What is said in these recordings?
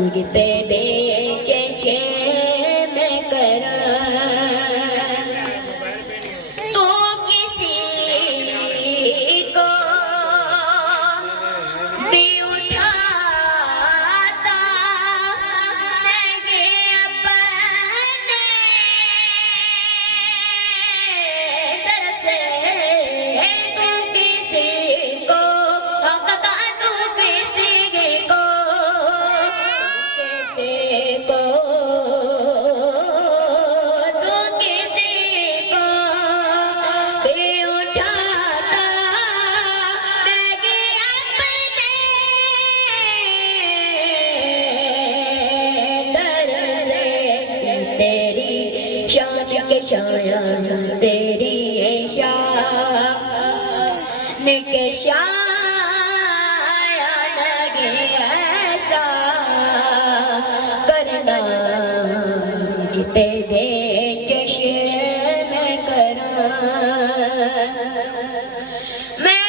मुझ पे बेचे मैं करा तो किसी को भी उठाता लगे अपने दर से तो किसी को कदा तू किसी को शान के शान तेरी है शान के शान लगे ऐसा करना मुझ पे जश्न करा मैं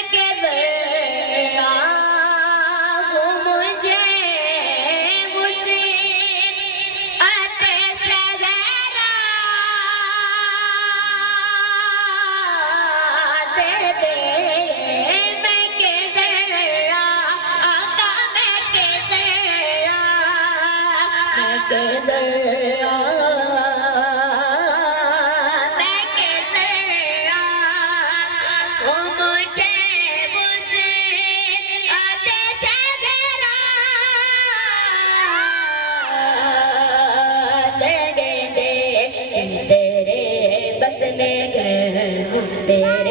तेरे बस में तेरे